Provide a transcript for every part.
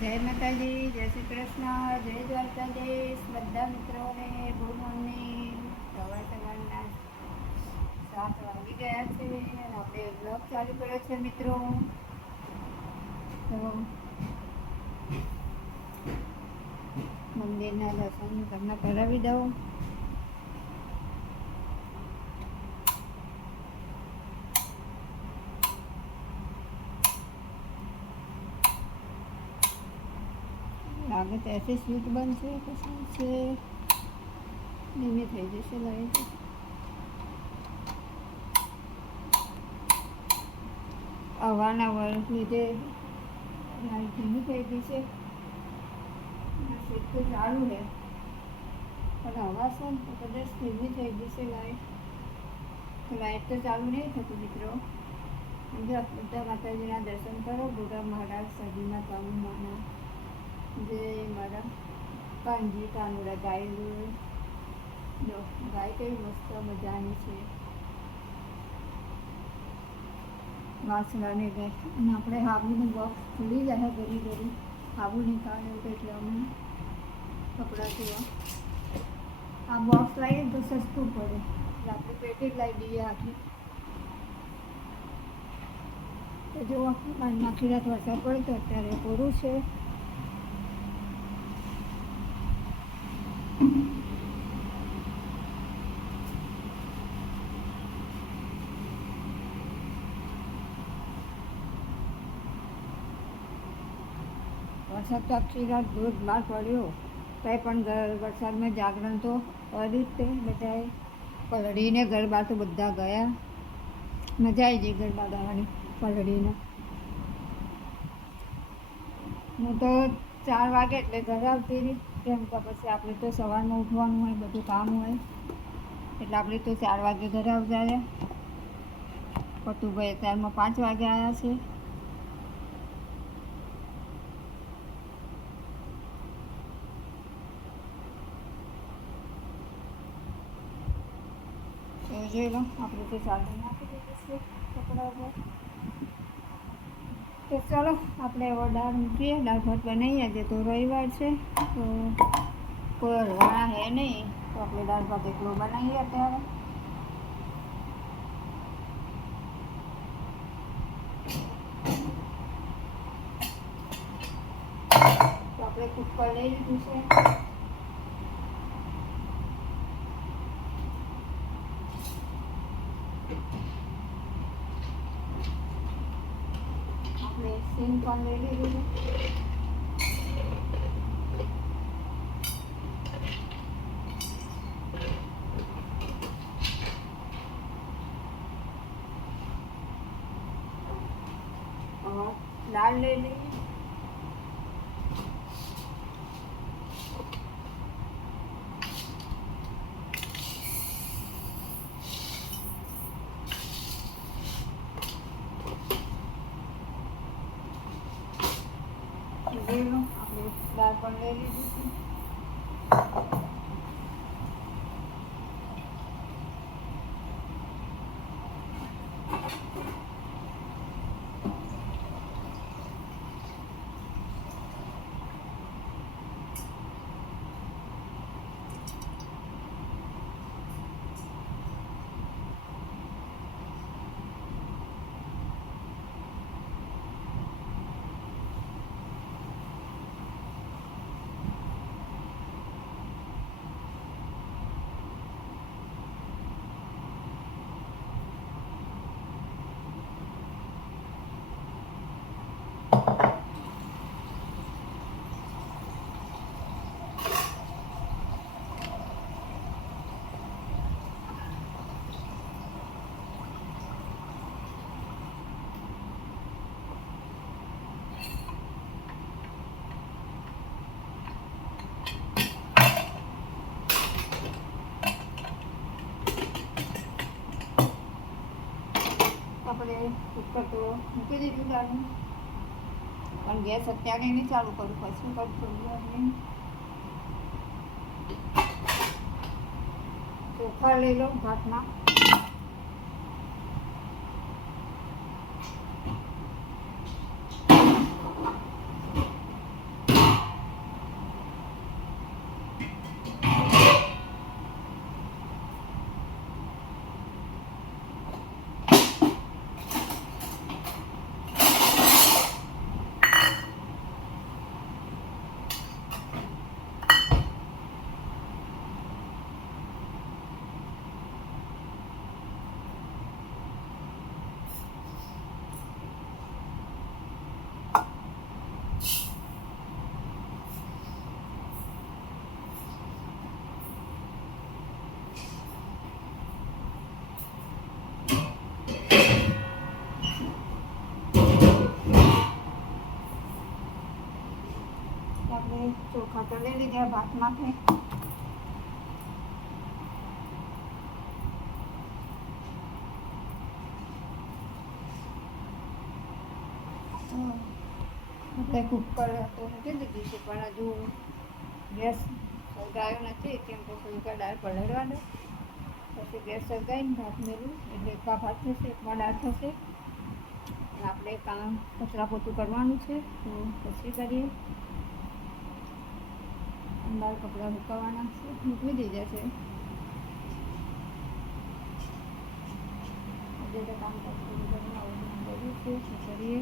જય માતાજી, જય શ્રી કૃષ્ણ, જય દ્વારકાધીશ. બધા મિત્રોને ગુડ મોર્નિંગ. સવાર સવારના સાત વાગી ગયા છે અને આપણે બ્લોગ ચાલુ કર્યો છે મિત્રો. તો મંદિરના દર્શન તમને કરાવી દઉં. લાગે તો એસે સ્વીટ બનશે કે શું છે? ધીમે થઈ જશે લાગે છે અવારનવાર લીધે લાઈટ ધીમી થઈ ગઈ છે. સ્વીટ તો ચાલુ છે. પણ હવા છે ને કદાચ ધીમી થઈ ગઈ છે લાઈટ. લાઈટ તો ચાલુ નહીં થતું મિત્રો. બધા માતાજીના દર્શન કરો, ગોગા મહારાજ સજીના તાલુમાના જે મારા કાનજી કાનુડા ગાયેલું જો, ગાય કઈ મસ્ત મજાની છે. વાસણાને ગાય. આપણે હાબુનું બોક્સ ખુલી જાય ઘડી ઘડી. હાબુ નીકાળ્યું એટલે અમે. કપડાં ધોવા. આ બોક્સ લાવીએ તો સસ્તું પડે. એટલે આપણે પેટે જ લાવી દઈએ આખી. તો જો નાખી રાત વરસાદ પડે તો અત્યારે પૂરું છે. વરસાદ તો આખી રાત ધોધમાર પડ્યો. કંઈ પણ વરસાદમાં જાગરણ તો કર્યું જ તે બધાએ. પલળીને ગરબા તો બધા ગયા. મજા આવી ગઈ ગરબા ગાવાની પલળીને. હું તો ચાર વાગે એટલે ઘરે આવતી રહી. કેમ કે પછી આપણે તો સવારમાં ઉઠવાનું હોય, બધું કામ હોય. એટલે આપણે તો ચાર વાગે ઘરે આવતા પટુભાઈ અત્યારમાં પાંચ વાગે આવ્યા છે. જોઈ લો, આપણે તો ચાલુ નાખી દીધું છે કપડા તો ચાલો, આપણે હવે દાળ મૂકીએ. દાળ ભાત બનાવીએ. આજે તો રવિવાર છે, તો કોઈ હલવાના હે નહીં. તો આપણે દાળ ભાત એકલો બનાવીએ અત્યારે. તો આપણે કુકર લઈ લીધું છે આપણે સિંગ પણ લઈ લીધું છે હવે દાળ લઈ લઈએ દાળ પણ લઈ લીધી આપણે કુકર તો મૂકી દીધું દાળનું પણ ગેસ અત્યારે નહીં ચાલુ કરું, પછી કરું થોડી વાર નહીં ચોખા લઈ લો ભાતના આપણે લઈ લીધા ભાતમાંથી આપણે કુકર તો મૂકી દીધી છે, પણ હજુ ગેસ સળગાયો નથી, કેમ કે કુકર દાળ પલળવા દો પછી ગેસ સળગાવીને ભાત મેળવું, એટલે એકમાં ભાત થશે એકમાં દાળ થશે. આપણે કામ કચરા પોતું કરવાનું છે, તો પછી કરીએ. અંદર કપડાં મૂકવાના મૂકવી દીધા છે. આજે તો કામ કરતું કરીએ.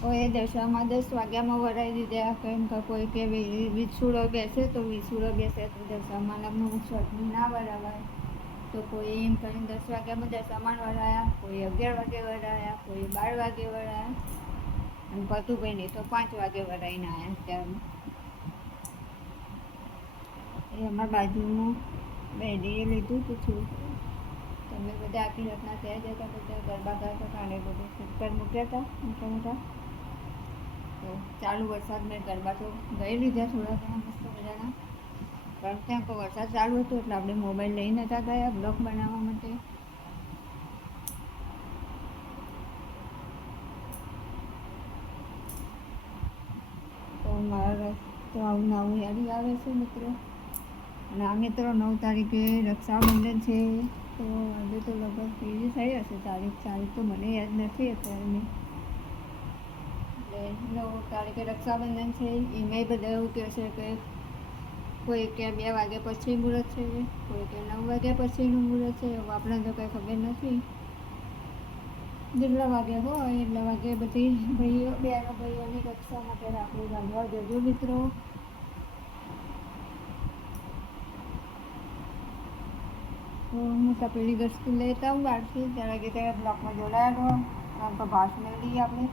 કોઈ દશામાં દસ વાગ્યામાં વરાઈ દીધા કેમ કે કોઈ કે વિછુડો બેસે તો વિછુડો બેસે તો દશામાં લગ્ન શર્ટની ના વરાવાય. તો કોઈ એમ કરીને દસ વાગ્યામાં દશામાં વરાયા, કોઈ અગિયાર વાગે વરાયા, કોઈ બાર વાગે વરાયા. અને પતુભાઈને તો પાંચ વાગે વરાઈને આવ્યા ત્યારે એ અમારા બાજુનું બેડીએ લીધું હતું તમે બધા આખી રાતના ત્યાં જતા બધા ગરબા ગાતા કાંડે બધું સ્પીકર મૂક્યા હતા મોટા મોટા તો ચાલુ વરસાદ મેં ગરબા તો ગઈ લીધા થોડા ઘણા મસ્ત મજાના. પણ ત્યાં કોઈ વરસાદ ચાલુ હતો એટલે આપણે મોબાઈલ લઈ હતા ગયા બ્લોગ બનાવવા માટે. તો મારા તો આવું નવું યાદી આવે છે મિત્રો. અને આ મિત્રો નવ તારીખે રક્ષાબંધન છે. તો આજે તો લગભગ ત્રીજી થઈ હશે તારીખ. તારીખ તો મને યાદ નથી અત્યારની એટલે કારણ કે રક્ષાબંધન છે એમાંય બધા એવું કહે છે કે કોઈ કે બે વાગ્યા પછી મુહૂર્ત છે, કોઈ કે નવ વાગ્યા પછીનું મુહૂર્ત છે, એવું આપણને તો કંઈ ખબર નથી. જેટલા વાગ્યા હોય, એટલા વાગે બધી ભાઈઓ બેનો ભાઈઓની રક્ષા માટે રાખડી બાંધવા જજો મિત્રો. હું તપેલી વસ્તુ લેતા હું બહારથી ત્યારે કે ત્યારે બ્લોકમાં જોડાયેલો આમ તો ભાષ મેળવી આપણે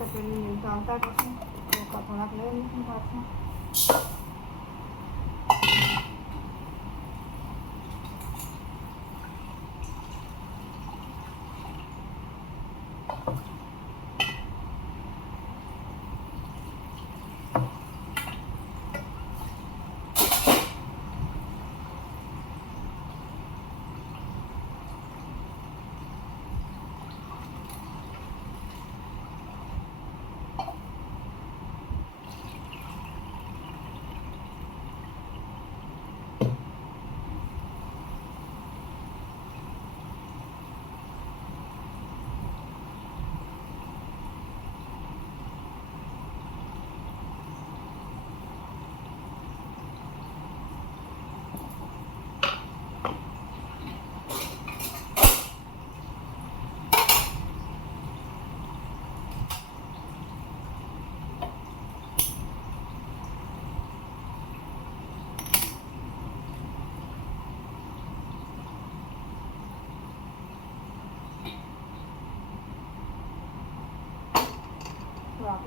તપેલી લઈને તો આવતા ચોખા થોડાક લઈ લઈશું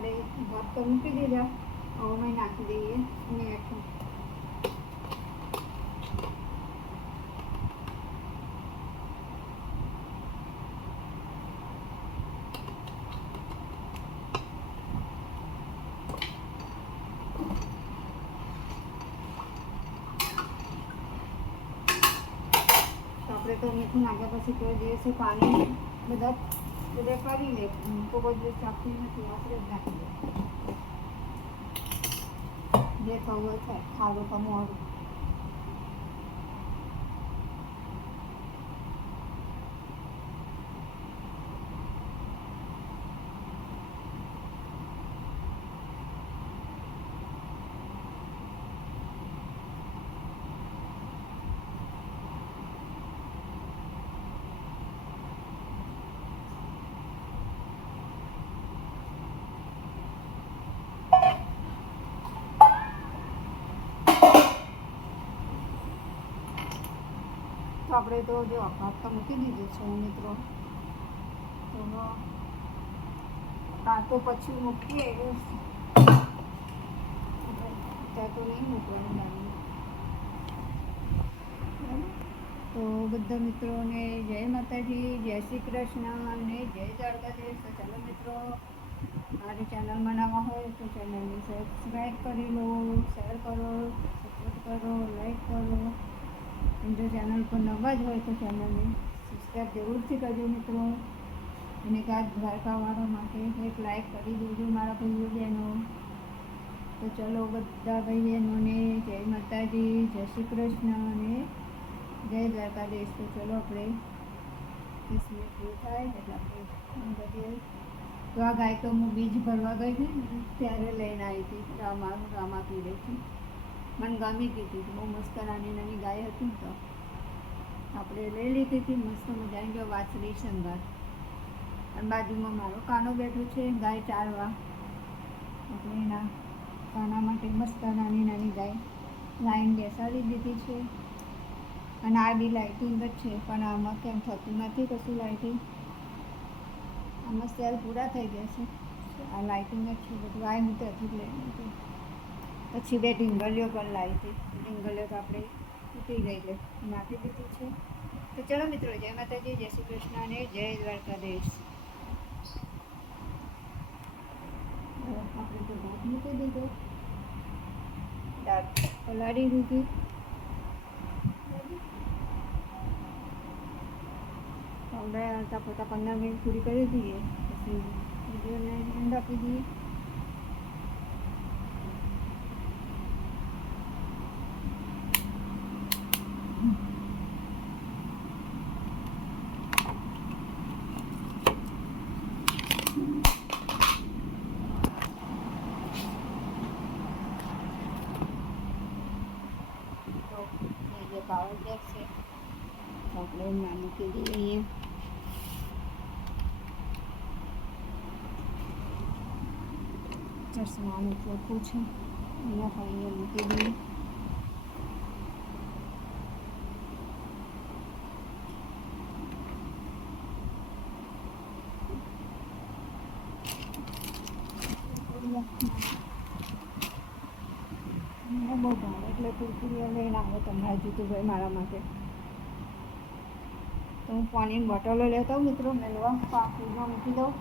આપણે ભાત તો મૂકી દીધા. હવે નાખી દઈએ મેઠું આપણે તો મીઠું નાખ્યા પછી કોઈ છે પાણી, બધા બધા કરી લે તો દિવસ ચાખતી નથી આપણે જ નાખી જે થવું થાય કે મોડું તો આપણે તો જો ભાત તો મૂકી દીધું છે મિત્રો. તો કાંતો પછી મૂકીએ. ત્યાં તો નહીં મૂકવાનું લાગે? તો બધા મિત્રોને જય માતાજી, જય શ્રી કૃષ્ણ અને જય દ્વારકાધીશ. તો ચાલો મિત્રો, મારી ચેનલ બનાવવા હોય તો ચેનલને સબસ્ક્રાઈબ કરી લો શેર કરો સપોર્ટ કરો લાઈક કરો. જો ચેનલ પર નવા જ હોય તો ચેનલને સબસ્ક્રાઈબ જરૂરથી કરજો મિત્રો. અને કાચ દ્વારકાવાળા માટે એક લાઈક કરી દેજો મારા ભાઈઓ બહેનો. તો ચલો બધા ભાઈ બહેનોને જય માતાજી, જય શ્રી કૃષ્ણ અને જય દ્વારકાધીશ. તો ચલો આપણે પૂરું થાય એટલે આપણે બધી તો આ ગાય તો હું બીજ ભરવા ગઈ હતી ત્યારે લઈને આવી હતી. રામા રામા પીડે છે. મને ગમી ગઈ હતી. બહુ મસ્ત નાની નાની ગાય હતી ને તો. આપણે લઈ લીધી હતી. મસ્ત મજાની જો વાછડી શંગાર અને બાજુમાં મારો કાનો બેઠો છે. ગાય ચારવા. આપણે એના કાના માટે મસ્ત નાની નાની ગાય લાઈન બેસાડી દીધી છે. અને આ બી લાઇટિંગ જ છે. પણ આમાં કેમ થતું નથી કશું લાઇટિંગ આમાં સેલ પૂરા થઈ ગયા છે. આ લાઇટિંગ જ છે. બધું આ હું ત્યાંથી જ લઈ હતી. પછી બે ઢીંગલીઓ પણ લાવી હતી. ઢીંગલીઓ તો આપણે તૂટી ગઈ એટલે નાખી દીધી છે. તો ચલો મિત્રો, જય માતાજી, જય શ્રી કૃષ્ણ અને જય દ્વારકાધીશ. હવે આપણે તો ભાત મૂકી દીધો. દાળ પલાળી દીધી. આપણે હલતા ફરતા પંદર મિનિટ પૂરી કરી દઈએ. પછી વિડીયોને એન્ડ આપી દઈએ તો એ છે તો આપણે એમાં મૂકી દઈએ ચશ્માનું ચોખ્ખું છે અહીંયા પણ અહીંયા મૂકી દઈએ મને બહુ ભાવે એટલે લઈને આવો તમારા જીતુભાઈ મારા માટે. તો હું પાણીની બોટલો લેતો મિત્રો મેળવા પાકીમાં મૂકી દઉં.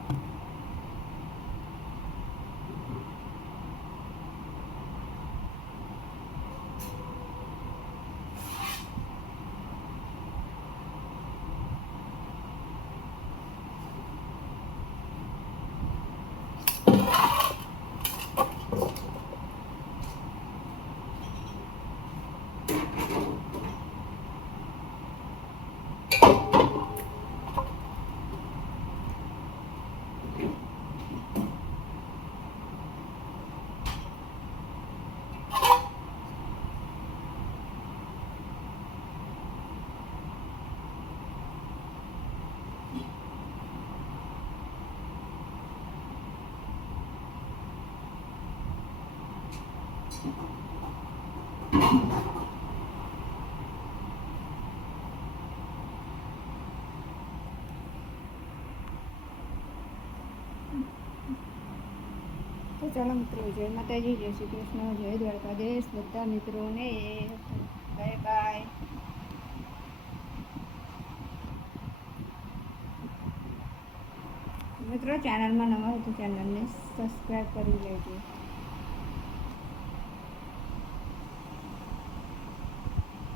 તો ચાલો મિત્રો, જય માતાજી, જય શ્રી કૃષ્ણ, જય દ્વારકાધીશ, બધા મિત્રોને બાય બાય મિત્રો ચેનલમાં નવા હોય તો ચેનલને સબસ્ક્રાઈબ કરી લેજો.